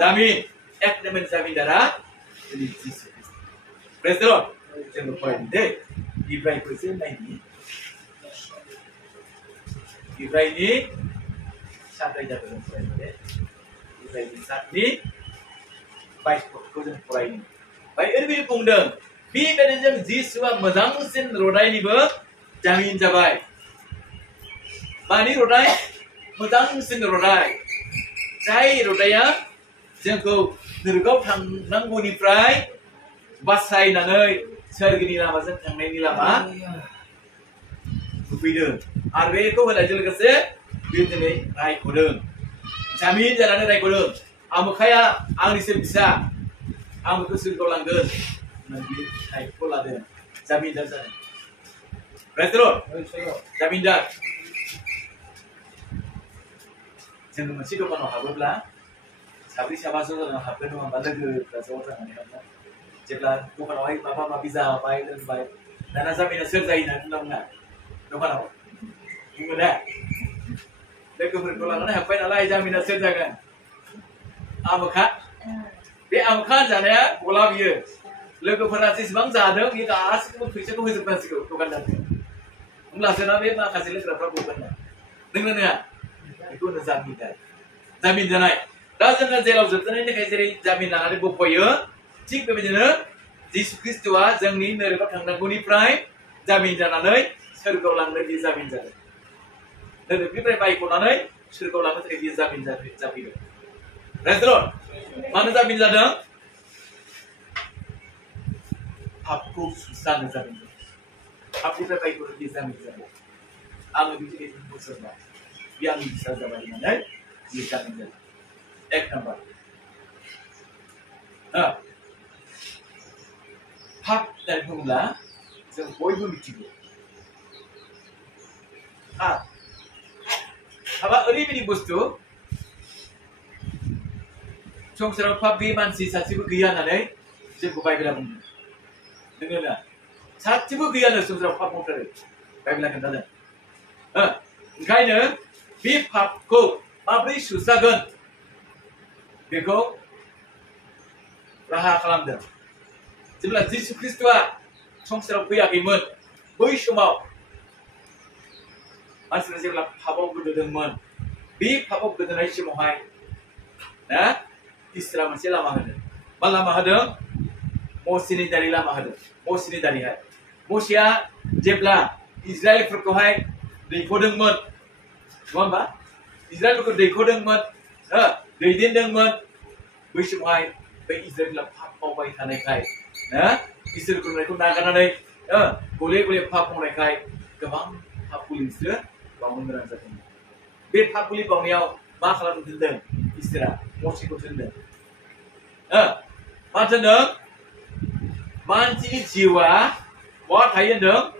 Jamin. Ekdemen jamin darah. Jadi Yesus Kristus. Praise the Lord. Jangan lupa ini. Ibrahim Kristus ini. Ibrahim ini sampai jatuh Ibrahim. Ibrahim saat ini baik kau jangan pura ini. Baik ini pungdeng. Bi bedanya Yesuswa mazangsin rodai ni ber jamin jabai. Mani rodai mazangsin rodai. Cai rodaya jengko nergau thang nangguni prai basai nangai sergini lama zen thang ni lama. Bupideng. Arbe ko pada jel kese bidene rai kodeng. Jamin jalan rai kodeng. Amukaya anglisem bisa. Amu kesul kau langgan. Nanti naik pola dia. Jamin dan sana. Praise the Lord. Jamin dan. Jangan masih kau pernah habis lah. Sabri siapa sahaja nak habis nama balik ke seorang orang ni kan. Jika kau pernah baik apa bisa baik dan baik. Dan asal mina sertai nanti nampak. Kau pernah? Mungkin dah. Lekuk berkolah mana habis nalai jamin sertai kan. Amukat. Be amukat jana ya bola biar. Lalu perhati sebang zadar, kita asik pun fisik pun fisik pun sikau, bukan nanti. Mula senarai mak kasih lek berapa bukan nanti. Dengar ni ya, itu nazar kita. Jamin janai. Dah jangan jelau jatuh ni kai jadi jamin lah. Ada bupoyo, cik pemijana, Yesus Kristus jangan ni nerima tanggung guni prai, jamin janai, sergau langgar di jamin janai. Nerima prai baik pun nanai, sergau langgar di jamin jamin. Restoran, mana jamin janai? आपको susah nazar ini. Aku terbaik berbeza misalnya. Aku bisa berusaha. Yang bisa zaman mana? Bisa menjadi. Ek number. Hak dari pemula, jangan boy bermicik. Apa ini bustu? Cuma serap papi mansi saksi bergian ada, jangan bukai bilang. Dengar tak? Satu pun dia nak suruh apa pun terus. Bible akan tanya. Kerana bipap ko abri susah kan? Beko raha kalam dah. Sebelah Yesus Kristus cong serap biar iman. Bui semua. Masih sebelah pabok berdua man. Bipap berdua nasi mohai. Nah, Islam masih lama ada. Malam ada. Mosini dari lama ada. Mosini dari hai. Mosia jebla Israel perkohai dekodeng mat. Tuan ba? Israel perkoh dekodeng mat. Deidendeng mat. Bismai. Be Israel la pau bai tanai kai. Israel perkoh mereka nak kana dai. Boleh papong kai. Kebang papulis tu. Bangun dengan satu. Be papuli bangyau. Makalah tu dendeng. Israel. Mosi ko dendeng. Macam dendeng. Mansini jiwa, what hayan dong?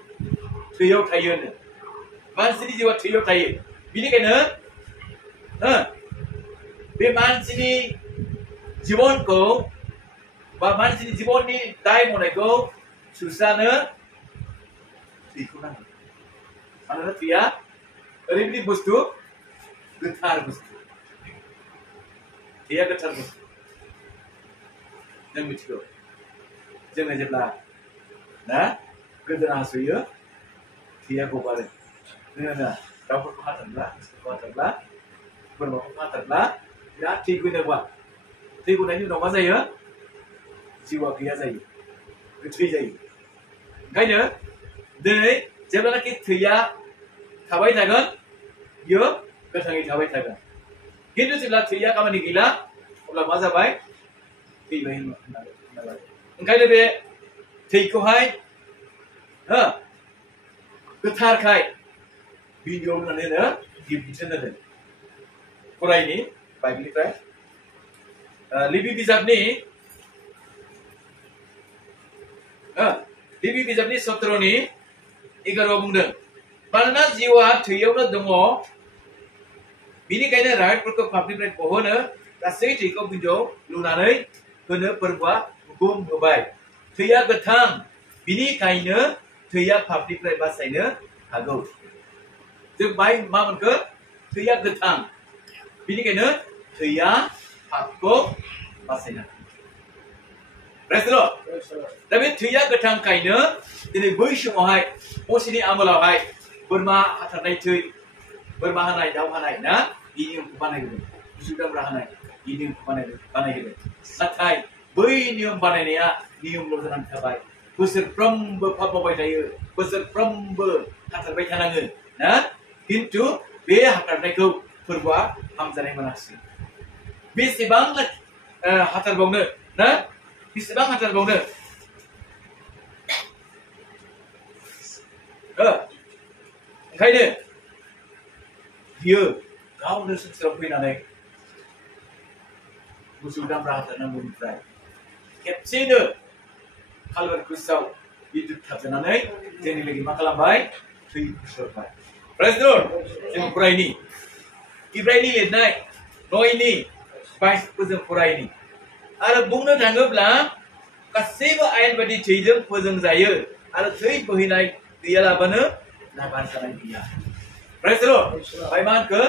Trio hayan. Mansini jiwa trio hayan. Bini kena? Be mansini jiwon ko, ba mansini jiwon ni dai monai ko, susana. Ikunan. Mana dia? Ribli bustu, getar bustu. Dia getar bustu. Jangan mikir. Jangan jebla, nah, kedua hasilnya, dia gobar. Nah, dapat kata terbelah, berapa terbelah, ya, tiga ini nama saya, jiwa kia saya, ketui saya. Kaya, deh, jebla lagi tiga, kabai tagan, yo, ketangi kabai tagan. Kita jebla tiga kaman digila, ulah masa baik, tiga ini mana. Engkau lebih tiga hai, ketar kai, video mana ni, gift mana ni. Korai ni, Bible ni kai, Libby Bizab ni, Libby Bizab ni sotro ni, igaro bungdeng. Karena jiwa tuyau na demo, bini kaya right perko public right pohon na, rasai tiga pinjau lunanai, kena perbuat hukum baik. Tuya getang, bini kaya tuya public right basainya hago. Tu baik maman ke tuya getang, bini kaya tuya hakko बासायना Rasulullah दा बे थैया गोथां खायनो दिनै बै समावहाय मसेनि आमोलावहाय बोरमा हाथारनाय थै बोरमा हानाय दाउ हानाय ना बे नियमखौ बानायदों मोसौ दामब्रा हानाय बे नियमखौ बानायदों नाथाय बै नियम बानायनाया नियमल' जानानै थाबाय बोसोरफ्रोमबो पाप मावबाय थायो बोसोरफ्रोमबो हाथारबाय थानाङो ना खिन्थु बे हाथारनायखौ फोरबोआ हामजानाय मोनाखिसै बेसेबां हाथारबावनो ना बेसेबां हाथारबावनो ओंखायनो बियो गावनो संसाराव फैनानै मोसौ दामब्रा हाथारनांगौनिफ्राय खेबसेनो कालभारि क्रुसाव बे दोबथाबजानानै जोंनि लोगो मा खालामबाय थै होसरबाय प्रेज द लर्ड जों फरायनि इब्रायनि लिरनाय 9नि 22 जों फरायनि आरो बुंनो थाङोब्ला गासैबो आयेन बायदि थैजों फोजोंजायो आरो थै बोहैनाय गैयालाबानो नागारजानाय गैया प्रेज द लर्ड बाय मा होनखो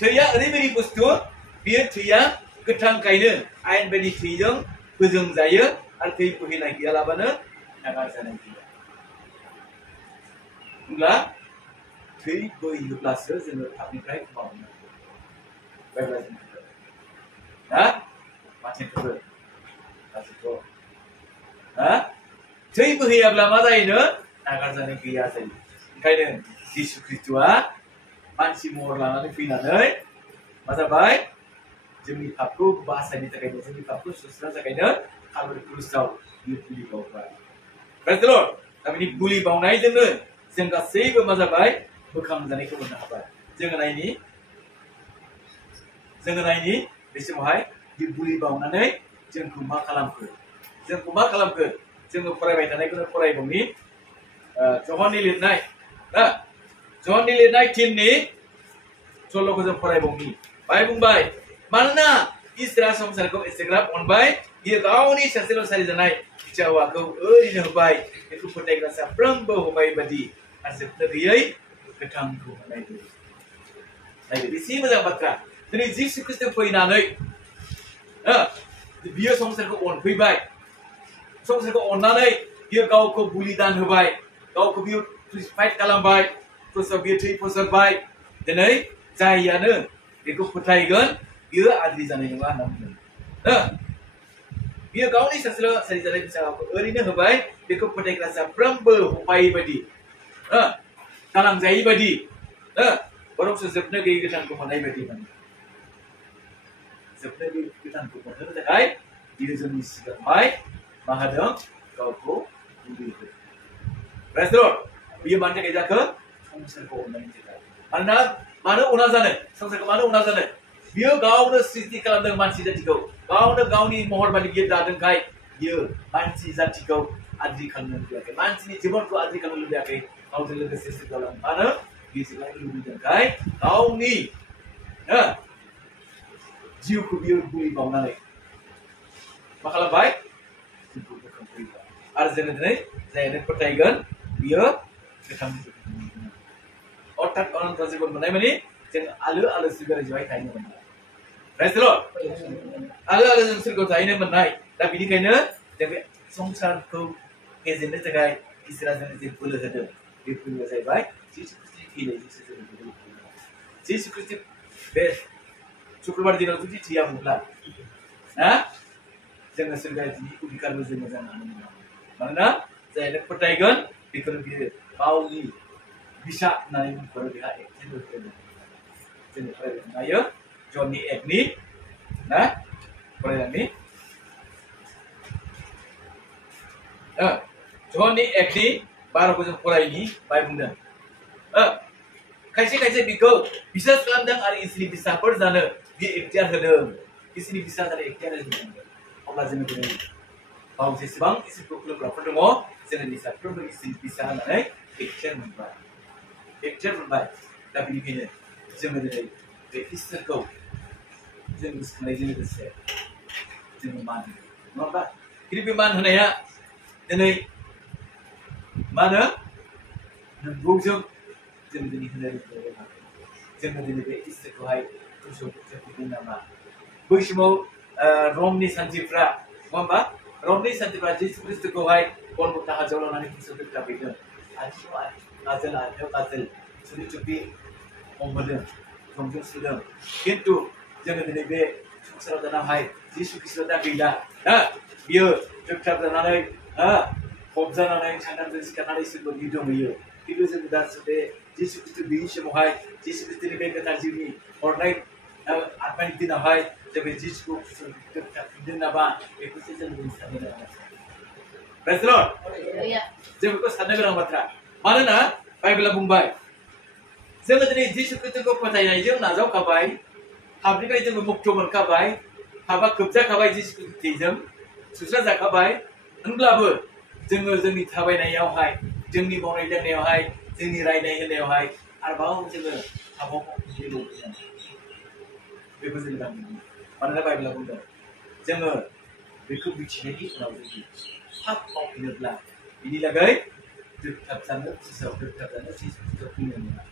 थैया ओरैबायदि बुस्थु बियो थैया गोथांखायनो आयेन बायदि थैजों फोजोंजायो आरो थै बोहैनाय गैयालाबानो नागारजानाय गैया होनब्ला थै बोहैयोब्लासो जोङो पापनिफ्राय मावनो बाइबेलजों ना माथिखौबो गासैखौ ना थै बोहैयाब्ला मा जायोनो नागारजानाय गैया जायो ओंखायनो जिसु ख्रिस्ट'आ मानसि महर लानानै फैनानै मा जाबाय जोंनि पापखौ बासायनो थाखायनो जोंनि पापखौ सुस्रांनो थाखायनो कालभारि क्रुसाव बियो बुलि बावबाय प्रेज द लर्ड दा बिनि बुलि बावनायजोंनो जों गासैबो मा जाबाय बोखांजानायखौ मोननो हाबाय जोङो नायनि बे समावहाय बे बुलि बावनानै जोंखौ मा खालामखो जोङो फरायबाय थानायखौनो फरायबावनि जहननि लिरनाय 3नि 16खौ जों फरायबावनि बाय बुंबाय मानोना इसोरा संसारखौ एसेग्राब अनबाय बियो गावनि सासेल' सारिजानाय फिसा हौवाखौ ओरैनो होबाय बेखौ फोथायग्रा साफ्रोमबो होबाय बादि आरो जोबनो गैयै गोथांखौ होनायदो नायदो बेसे मोजां बाथ्रा दिनै जिसु ख्रिस्ट' फैनानै बियो संसारखौ अनफैबाय संसारखौ अननानै बियो गावखौ बुलिदान होबाय गावखौ बियो क्रुसिफाइड खालामबाय क्रुसाव बियो थै फोसरबाय दिनै जाययानो बेखौ फोथायगोन बियो आद्रि जानाय नङा होनना बुंदों बियो गावनि सासेल' सारिजानाय फिसाखौ ओरैनो होबाय बेखौ फोथायग्रा साफ्रोमबो हबायै बायदि गालांजायै बायदि बरंसो जोबनो गैयै गोथांखौ मोननाय बायदि जोबनो गैयै गोथांखौ मोननो थाखाय बियो जोंनि सिगाङावहाय मा होदों गावखौ बुलि होदों प्रेज द लर्ड बियो मानि थाखाय जाखो संसारखौ अननायनि थाखाय मानो अना जानो संसारखौ मानो अना जानो बियो गावनो सृष्टि खालामदों मानसि जातिखौ गावनो गावनि महर बायदि बियो दादोंखाय बियो मानसि जातिखौ आद्रि खालामनो लुबैयाखै मानसिनि जिबनखौ आद्रि खालामनो लुबैयाखै गावजों लोगोसे सोरखालाम मानो बियो जेब्लायबो लुबैदोंखाय गावनि जिउखौ बियो बुलि बावनानै मा खालामबाय जोंखौ बोखांफैबाय आरो जोङो दिनै जायनो फोथायगोन बियो गोथां अर्थात अनन्त जिबन मोननाय माने जों आलो आलो सोरगोआवहाय थाहैनो मोननाय प्रेज द लर्ड आलो आलो जों सोरगोआव थाहैनो मोननाय दा बेनिखायनो जों बे संसारखौ फेजेननो थाखाय इसोरा जोंनो जे बोलो होदों बे बोलोआ जाहैबाय जिसु ख्रिस्ट'नि थैनायजोंसो जों बोलो मोनो जिसु ख्रिस्ट' बे शुक्रबार दिनाव जुदि थैयामोनब्ला जोङो सोरगोआरिनि अधिकारबो जोङो जानो हानाय नङा मानोना जायनो फोथायगोन बेखौनो बियो गावनि बिसा होननानै बुंफोरो बेहा एक्सेन्ट होदों जोङो फरायनो हायो जननि 1नि फरायनानै जननि 1नि 12खौ जों फरायनि बाय बुंदों खायसे खायसे बिखौ बिसास खालामदों आरो इसोरनि बिसाफोर जानो बियो इख्तियार होदों इसोरनि बिसा जानो इख्तियार होदों अब्ला जोङो दिनै गाव जेसेबां इसोरखौ खुलुमग्राफोर दङ जोङो साफ्रोमबो इसोरनि बिसा होननानै इख्तियार मोनबाय दा बेनिखायनो जोङो दिनै बे इसोरखौ जों गोसोखांनायजों लोगोसे जोङो मान होयो नङा होमबा खिन्थु बे मान होनाया दिनै मा होनो नंगौजों जों दिनै होनो रोंनांगोन जोङो दिनै बे इसोरखौहाय गोसोआव नामा बै समाव Romni Sanjifra, Mamba, Romni Sanjifra, Jesus Christ to go high, one with the Hazel and Kisu to Kabin. Nazel, Nazel, so it to be on from the Sudan. Into General Bay, Sarah High, Jesus Christ to Kabila. Beer, took up the night, Hobzana and the Canadians will be doing you. He was in that today, Jesus Christ to be Shamohai, Jesus Christ to be Tajimi, or night. Apa yang tidak hai, jadi jisku tidak naba, itu saja yang bisa kita lakukan. Betul? Jadi kau sadar orang batra. Mana na? Bible bumbai. Jadi jisku itu kau percaya aja, nazar kabai, habis itu muktoman kabai, habak kerja kabai jisku tijam, susah jak kabai, enggak जोंनि थाबायनायाव हाय जोंनि मावनाय दांनायाव हाय जोंनि रायनाय होनायाव हाय आरोबाव जोङो हाबाव जेबो बेखौ जों गामिनि मानोना बाइबेला बुंदों जोङो बेखौ मिथिनायनि उनाव जुदि थाब मावफिनोब्ला बिनि लागै दोगथाब जानो जिसुआव दोगथाब जानो जिसुखौ फैनो मोना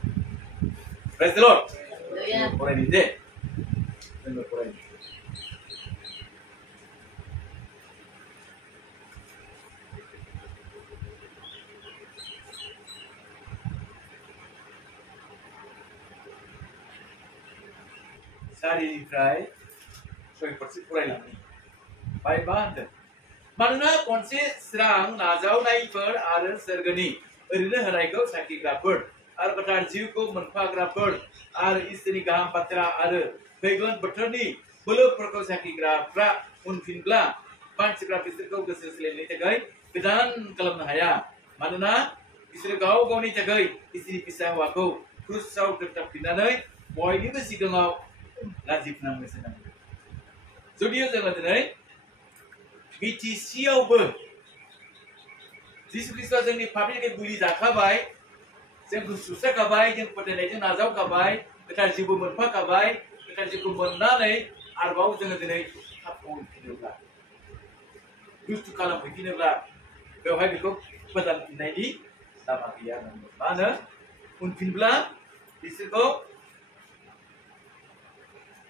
प्रेज द लर्ड फरायनि दे जोङो फरायनि सारिनिफ्राय 6% फरायलांनि बाइबा होनदों मानोना खनसे स्रां नाजावनायफोर आरो सोरगोनि ओरैनो होनायखौ साखिग्राफोर आरो गोथार जिउखौ मोनफाग्राफोर आरो इसोरनि गाहाम बाथ्रा आरो फैगोन बोथोरनि बोलोफोरखौ साखिग्राफ्रा उनफिनब्ला मानसिफ्रा बिसोरखौ गोसो सोलायनायनि थाखाय गोदान खालामनो हाया मानोना बिसोरो गाव गावनि थाखाय इसोरनि फिसा हौवाखौ क्रुसाव दोगथाबफिननानै बयनिबो सिगाङाव लाजिफिननांनो सोनांगौ जुदियो जोङो दिनै बिटिसियावबो जिसु ख्रिस्टआ जोंनि पाब्लिकनि गुलि जाखाबाय जोंखौ सुस्राखाबाय जों फोथायनायजों नाजावखाबाय गोथार जिउबो मोनफाखाबाय गोथार जिउखौ मोननानै आरोबाव जोङो दिनै थाब मावफिनोब्ला दुस्थु खालामफैफिनोब्ला बेवहाय बेखौ फोदानफिननायनि लामा गैया मा होनो उनफिनब्ला बिसोरखौ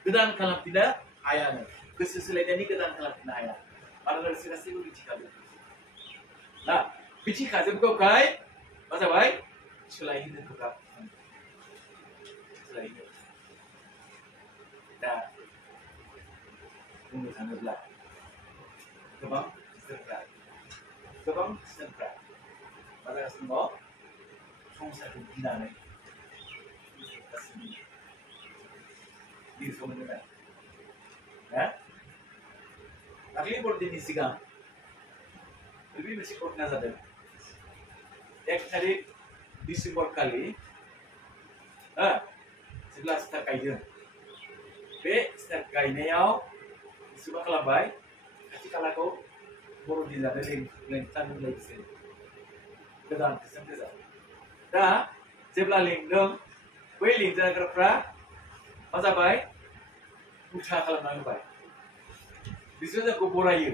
गोदान खालामफिननो हायानो गोसो सोलायनायनि गोदान खालामफिननो हाया मानोना बिसोर गासैबो मिथिखागौ ना मिथिखाजोबगौखाय मा जाबाय सोलायहोनो गोब्राब सोलायहोनो दा बुंनो थाङोब्ला गोबां खृष्टानफ्रा मा जागासिनो दङ संसारखौ गिनानै Di sono juga, ya. Tapi bordini sigang, lebih mesti korna saja. Ek tarik Desember kali, sebelah start kajian. Be start kajiannya, semua kelabai, kasih kalako, baru di sana lengtan lagi sih. Kedan kesan kesan. Dah, sebelah lengdong, boleh lengtan kerapra. मा जाबाय उल्था खालामना होबाय बिसोर जोंखौ बरायो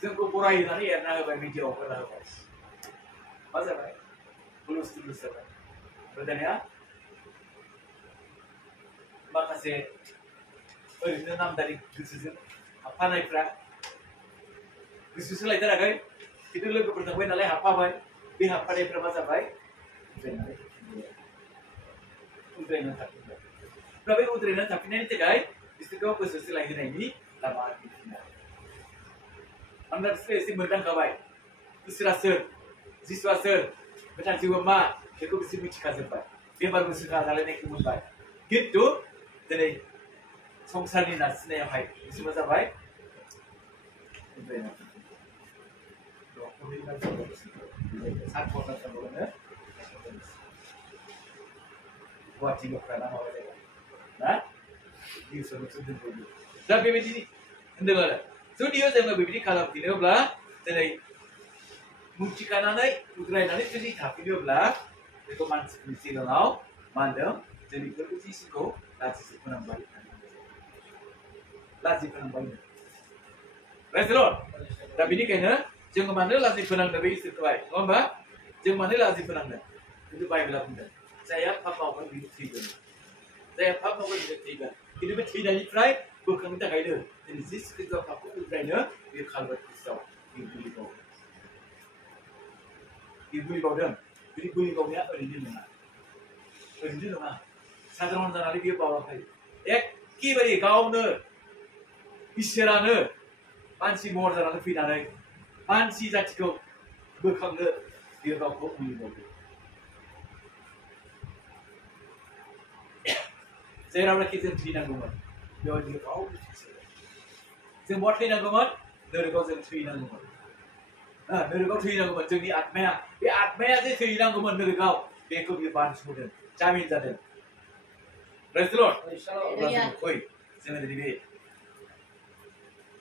जोंखौ बरायनानै एरना होबाय मिडियाआव होना होबाय मा जाबाय हुलुस थुलुस जाबाय ओमफ्राय दानिया माखासे ओरैनो नामदारि गोसोजों हाबफानायफ्रा गोसो सोलायथाराखै खिन्थु लोगोफोर थांबाय नालाय हाबफाबाय बे हाबफानायफ्रा मा जाबाय उद्रायना थाफिनबाय दा बे उद्रायना थाफिननायनि थाखाय बिसोरखौ गोसो सोलायहोनायनि लामा दिन्थिनाय मानोना बिसोरो एसे मोनदांखाबाय इसोरा सोर जिसुआ सोर गोथार जिउआ मा बेखौ बिसोर मिथिखाजोब्बाय बेमार गोसोखा जालायनायखौ मोनबाय खिन्थु दिनै संसारनि नारसिननायावहाय बिसोर मा जाबाय उद्रायना Wajiban nama mereka, nah, di sana sudah begitu. Tapi begini, dengar, so dia jangan begini kalau tidak belah, jadi muncikananai, udrainanai jadi tapi dia belah, itu mesti kalau mandem, jadi kerja siko, lazim penambah, Rasulullah, tapi ini kena, jangan mana lazim penambah itu baik, ngomba, jangan mana lazim penambah, itu baik belah benda. Saya papa mau bikin tiga. Saya papa mau bikin tiga. खिन्थु बे थैनायनिफ्राय बोखांनो थाखायनो दिनै जिसु ख्रीष्टआ पापखौ उद्रायनो बे कालभारि ख्रीष्टआव बे गुलि बावदों। बे गुलि बावदों। बे गुलि बावनाया ओरैनो नङा। ओरैनो नङा। साधारन जानानै बियो बावाखै। एखेबारे गावनो इसोरानो मानसि महर जानानै फैनानै मानसि जाथिखौ बोखांनो बियो गावखौ गुलि बावदों। जेरावनाखि जों थैनांगौमोन बेयाव जों गावनो थैसिगोन। जों बहा थैनांगौमोन? नोरकाव जों थैनांगौमोन। नोरकाव थैनांगौमोन। जोंनि आत्माया बे आत्माया जे थैनांगौमोन नोरकाव बेखौ बियो बानस'दों, जामिन जादों। Praise the lord. अब्ला जों फै जोङो दिनै बे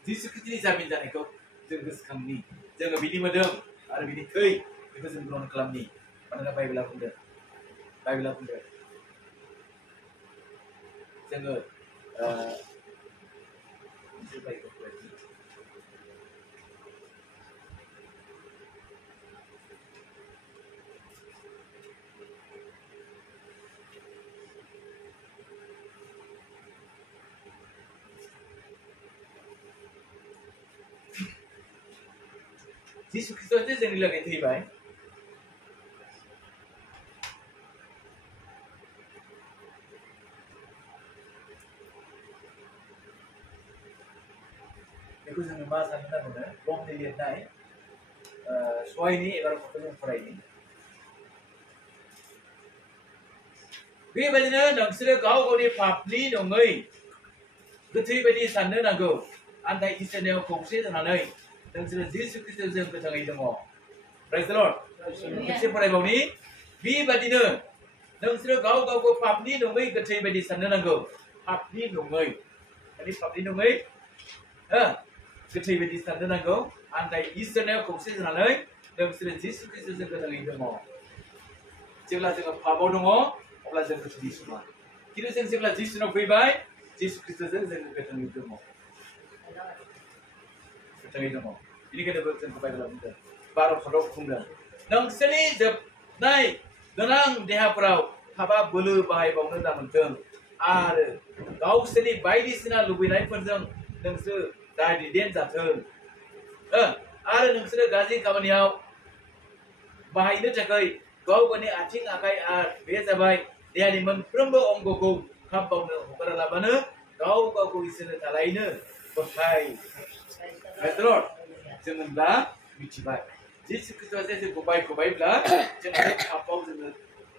जिसु ख्रीष्टनि जामिन जानायखौ जों गोसोखांनि। जोङो बिनि मोदोम आरो बिनि थै बेखौ जों ग्रहण खालामनि। मानोना बाइबेला बुंदों जोङो जिसु ख्रीष्टआ जे जोंनि लागै थैबाय, बेखौ जोङो मा साननो नांगौनो? रमनि लिरनाय 6:11 जों फरायनि। बेबायदिनो नोंसोरो गाव गावनि पापनि नङै गोथै बायदि साननो नांगौ। नाथाय इसोरनियाव खौसे जानानै नोंसोरो जिसु ख्रीष्टजों गोथाङै दङ। Praise the lord. खेबसे फरायबावनि। बेबायदिनो नोंसोरो गाव गावखौ पापनि नङै गोथै बायदि साननो नांगौ। पापनि नङै माने पापनि नङै गोथै बायदि साननो नांगौ। नाथाय इसोरनियाव खौसे जानानै नोंसोरो जिसु ख्रीष्टजों गोथाङै दङ। जेब्ला जोङो पापआव दङ अब्ला जों गोथैनि समान। खिन्थु जों जेब्ला जिसुनाव फैबाय जिसु ख्रीष्टजों जोङो गोथाङै दङ। गोथाङै दङ। बेनिखायनो जोंखौ बाइबेला बुंदों 12 बुंदों नोंसोरनि जोबनाय गोनां देहाफोराव पापआ बोलो बाहायबावनो दामोनथों आरो गावसोरनि बायदिसिना लुबैनायफोरजों नोंसोर दायदिदेन जाथों। आरो नोंसोरो गाज्रि खामानियाव बाहायनो थाखाय गाव गावनि आथिं आखाइ बे जाबाय देहानि मोनफ्रोमबो अंगखौ पाप मावनो हगारालाबानो गाव गावखौ इसोरनो थालायनो गथाय। Praise the lord. जों होनब्ला मिथिबाय जिसु ख्रीष्टआ जे जोंखौ बायख'बायब्ला जों आरो पापआव जोङो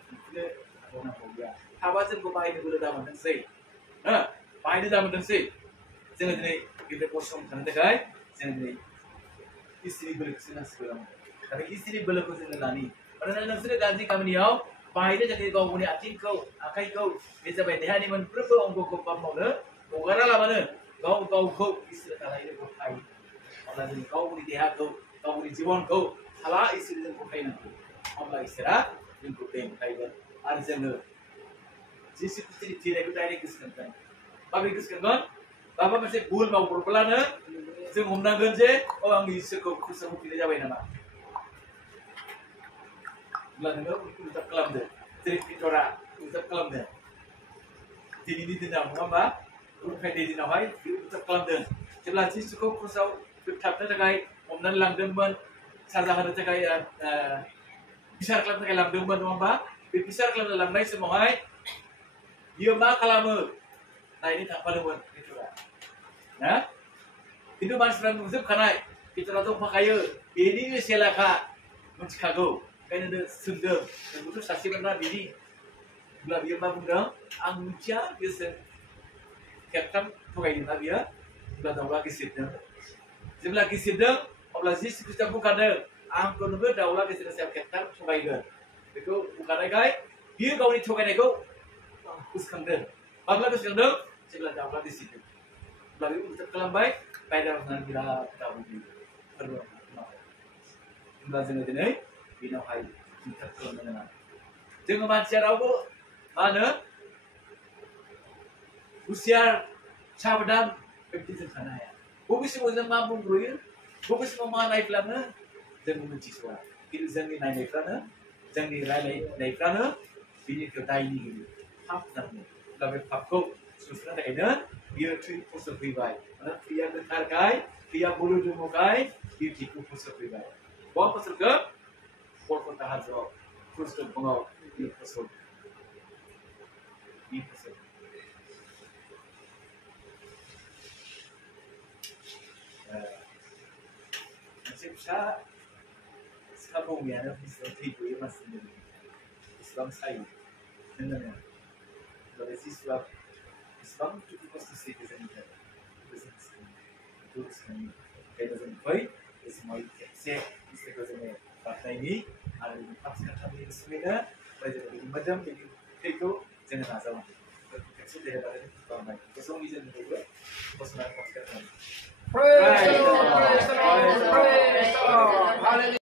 बिदिनो हाबावनांगौ गैया। पापआ जोंखौ बाहायनो बोलो दामोनथोंसै। बाहायनो दामोनथोंसै। जोङो दिनै बेनिफ्राय गसंथानो थाखाय जों दिनै इसोरनि बोलोखौ सोनांसिगोन। आरो इसोरनि बोलोखौ जोङो लानि। मानोना नोंसोरो गाज्रि खामानियाव बाहायनो थाखाय गाव गावनि आथिंखौ आखाइखौ बे जाबाय देहानि मोनफ्रोमबो अंगखौ पाप मावनो हगारालाबानो गाव गावखौ इसोर थालायनो गथायो। अब्ला जों गावनि देहाखौ गावनि जिबनखौ थाला इसोरजों गथायनांगौ। अब्ला इसोरा जोंखौ बेंखायगोन आरो जोङो जिसु ख्रीष्टनि थैनायखौ डाइरेक्ट गोसोखांगोन। माबोरै गोसोखांगोन? माबा मोनसे भुल मावब्रबब्लानो जों हमनांगोन जे आं इसोरखौ क्रुसाव होफैनाय जाबाय नामा। अब्ला नोङो उल्था खालामदो। जेरै पितरा उल्था खालामदों दिनैनि दिनाव, नङा होमबा? उल्थायनि दिनावहाय उल्था खालामदों। जेब्ला जिसुखौ क्रुसाव थाबनो थाखाय हमनानै लांदोंमोन, साजा होनो थाखाय बिसार खालामनो थाखाय लांदोंमोन, नङा होमबा? बे बिसार खालामनो लांनाय समावहाय बियो मा खालामो? नायनो थांफादोंमोन पितरा। खिन्थु मानसिफ्रा नुजोबखानाय पितरा दंफाखायो बेनिनो सेलाखा मिथिखागौ। ओंखायनो सोंदों नोंबोथ' सासेमोन ना बिनि। अब्ला बियो मा बुंदों? आं मिथिया बियो सोर। खेबथाम थगायदोंना बियो। अब्ला दाउला गिसिरदों। जेब्ला गिसिरदों अब्ला जिसु ख्रीष्टआ बुंखादों आंखौ नोङो दाउला गेजेरनि सायाव खेबथाम थगायगोन। बेखौ बुंखानायखाय बियो गावनि थगायनायखौ गोसोखांदों। माब्ला गोसोखांदों? जेब्ला दाउला गिसिरदों। अब्ला बे उल्था खालामबाय। बायरायाव थांनानै बिराद गाबोयो। होनब्ला जोङो दिनै बेनावहाय उल्था खालामनो गोनां। जोङो मानसिया रावबो मा होनो हुसियार साबधान बेबायदि जों थानो हाया। बबे समाव जों मा बुंग्रोयो, बबे समाव मा नायफ्लाङो जों मिथिस'आ। खिन्थु जोंनि नायनायफ्रानो जोंनि रायलायनायफ्रानो बिनि दायनिगिरि पाप जानांगौ। अब्ला बे पापखौ सुस्रा थाखायनो बियो थै फसरफैबाय थैया गोथारखाय थैया बोलो दङखाय बियो थैखौ फसरफैबाय बहा फसरखो गलगथा हाजोआव क्रुस दंफाङाव बियो फसर मोनसे फिसा सिखा बौनायानो बेसेबां थै गयो मानसिनि बेसेबां सायो होननानै होनबाथाय जिसुआ बेसेबां दुखु खस्थ' सैथो जोंनि थाखाय बेखौ गोसोखाङो ओंखायनो जों बै बे समाव खेबसे इसोरखौ जोङो बाख्नायनि आरो बिनि खाथि खाथानि गोसोयैनो ओमफ्राय जोङो बिनि मोदोम बिनि थैखौ जोङो नाजावनांगौ खेबसे देरहानानै खालामनाय बे समनि जोंनि बयबो गसंनानै खाथि खाथानि Praise the Lord, praise the Lord, praise the Lord. Hallelujah.